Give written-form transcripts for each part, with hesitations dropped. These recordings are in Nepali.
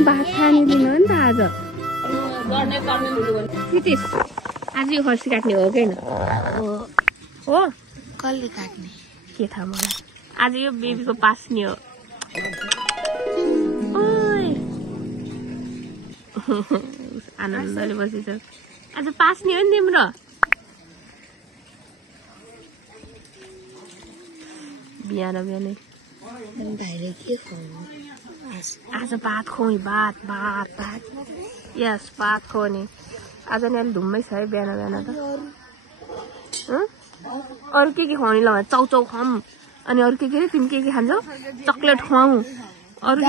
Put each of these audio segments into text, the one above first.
भात खाने दिन हो नि त आज आज यो खर्सी काट्ने हो कि हो कसले काट्ने के थाहा मलाई आज यो बेबीको पास्ने हो आनन्दले बसेछ आज पास्ने हो नि तिम्रो बिहान बिहानै भाइले के खुवाउनु आज भात खुवाउने भात भात भात यस भात खुवाउने आज नि अलिक धुम्मै छ है बिहान बिहान त अरू के खुवाउने ल चाउचाउ खुवाऊँ अनि अरू के रे तिमी के खान्छौ चक्लेट खुवाऊँ अरू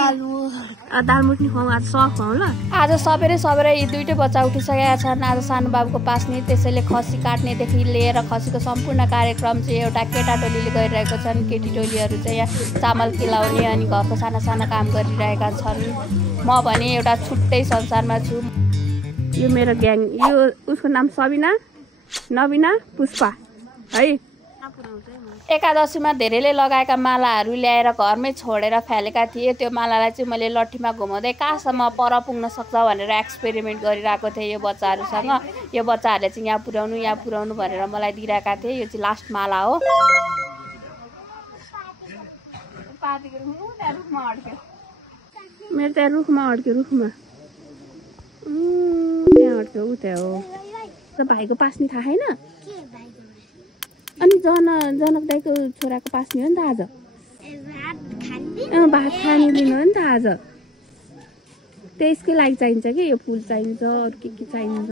दाल मुठनी खुवाऊँ आज सब खुवाऊँ ल आज सबैले यी दुईटै बच्चा उठिसकेका छन् आज सानो बाबुको पास्ने त्यसैले खसी काट्नेदेखि लिएर खसीको सम्पूर्ण कार्यक्रम चाहिँ एउटा केटा टोलीले गरिरहेको छन् केटी टोलीहरू चाहिँ यहाँ चामल केलाउने अनि घरको साना साना काम गरिरहेका छन् म भने एउटा छुट्टै संसारमा छु यो मेरो ग्याङ यो उसको नाम सबिना नबिना पुष्पा है एकादशीमा धेरैले लगाएका मालाहरू ल्याएर घरमै छोडेर फ्यालेका थिए त्यो मालालाई चाहिँ मैले लट्ठीमा घुमाउँदै कहाँसम्म पर पुग्न सक्छ भनेर एक्सपेरिमेन्ट गरिरहेको थिएँ यो बच्चाहरूसँग यो बच्चाहरूले चाहिँ यहाँ पुर्याउनु भनेर मलाई दिइरहेका थिए यो चाहिँ लास्ट माला हो मेरो त्यहाँ रुखमा अड्क्यो त्यहाँ अड्क्यो ऊ त्यहाँ हो भाइको पास्ने थाहा छैन अनि जनक दाइको छोराको पास्ने हो नि त आज भात खाने दिन हो नि त आज त्यसकै लागि चाहिन्छ कि यो फुल चाहिन्छ अरू के चाहिन्छ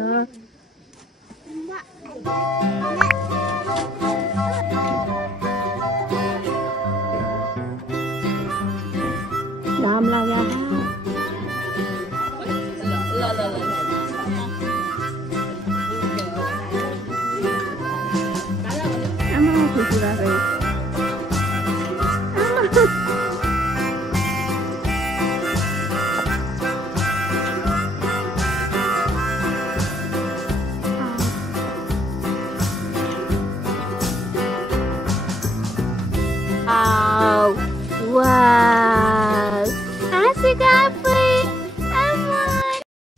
घाम लाग्यो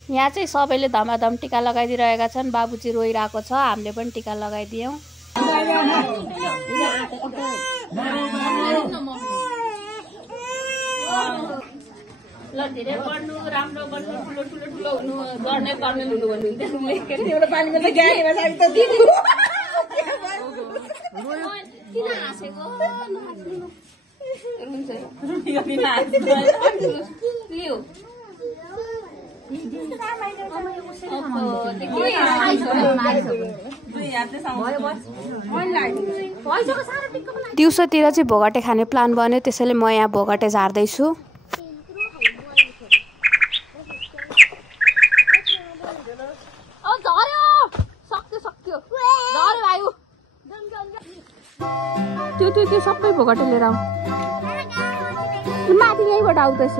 यहाँ चाहिँ सबैले धमाधम टीका लगाइदिइरहेका छन् बाबुजी रोइरहेको छ हामीले पनि टीका लगाइदियौँ ल धेरै पढ्नु राम्रो गर्नु ठुलो ठुलो ठुलो हुनु गर्ने गर्ने हुनु भन्नुहुन्छ एउटा पानीमा त ग्यानीमा साथी त दिनु किन हाँसेको हुन्छ किन हाँस्यो दिउँसोतिर चाहिँ भोगटे खाने प्लान बन्यो त्यसैले म यहाँ भोगटे झार्दैछु त्यो सबै भोगटे लिएर आऊ माथि यहीँबाट आउँदैछ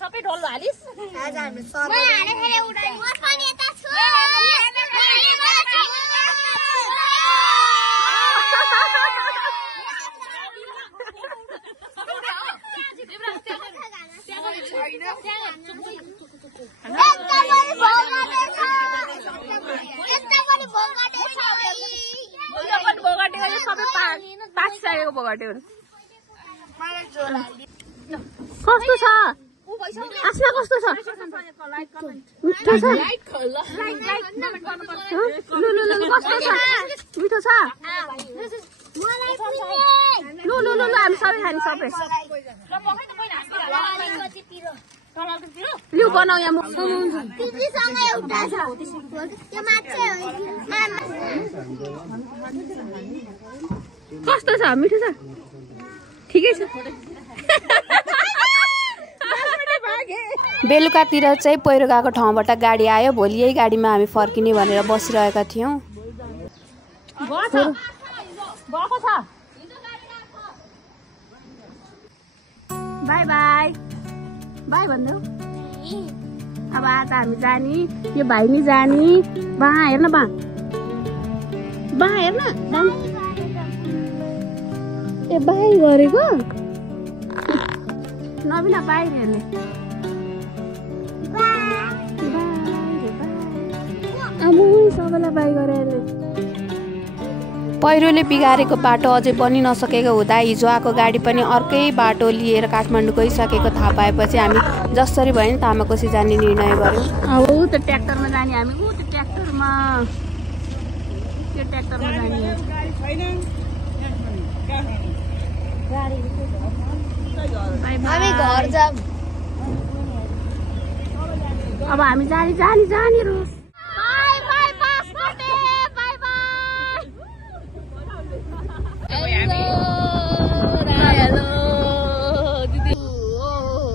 सबै ढोल हालिस् कस्तो छ आस्ना कस्तो छ मिठो छ मिठो छ हामी सबै खाने सबै लिउ बनाऊ यहाँ कस्तो छ मिठो छ ठिकै छ बेलुकातिर चाहिँ पहिरो गएको ठाउँबाट गाडी आयो। भोलि यही गाडीमा हामी फर्किने भनेर बसिरहेका थियौँ। बाई बाई बाई भन्नु। अब आज हामी जाने, यो भाइ नि जाने। बा हेर्न बा हेर्न ए बाई गरेको नबिना बाई हेर्ने सबैलाई बाई गरेर पहिरोले बिगारेको बाटो अझै बनि नसकेको हुँदा हिजो आएको गाडी पनि अर्कै बाटो लिएर काठमाडौँ गइसकेको थाहा पाएपछि हामी जसरी भयो नि तामाकोसी जाने निर्णय गर्यौँ। अब त्यो ट्र्याक्टरमा जाने हामी, त्यो ट्र्याक्टरमा जाने। हामी घर जाऊँ। अब हामी जाने रोज।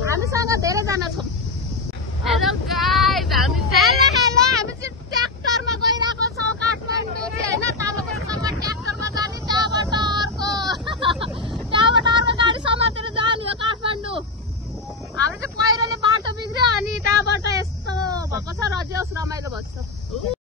हामीसँग धेरैजना छौँ। हेलो गाइस, हामी चाहिँ ट्र्याक्टरमा गइरहेको छौँ काठमाडौँ चाहिँ होइन, तामाकोटसम्म ट्र्याक्टरमा जाने, त्यहाँबाट अर्को गाडी समातेर जाने हो काठमाडौँ। हाम्रो चाहिँ पहिरोले बाटो बिग्रियो अनि त्यहाँबाट यस्तो भएको छ, रजियोस् रमाइलो भएको छ।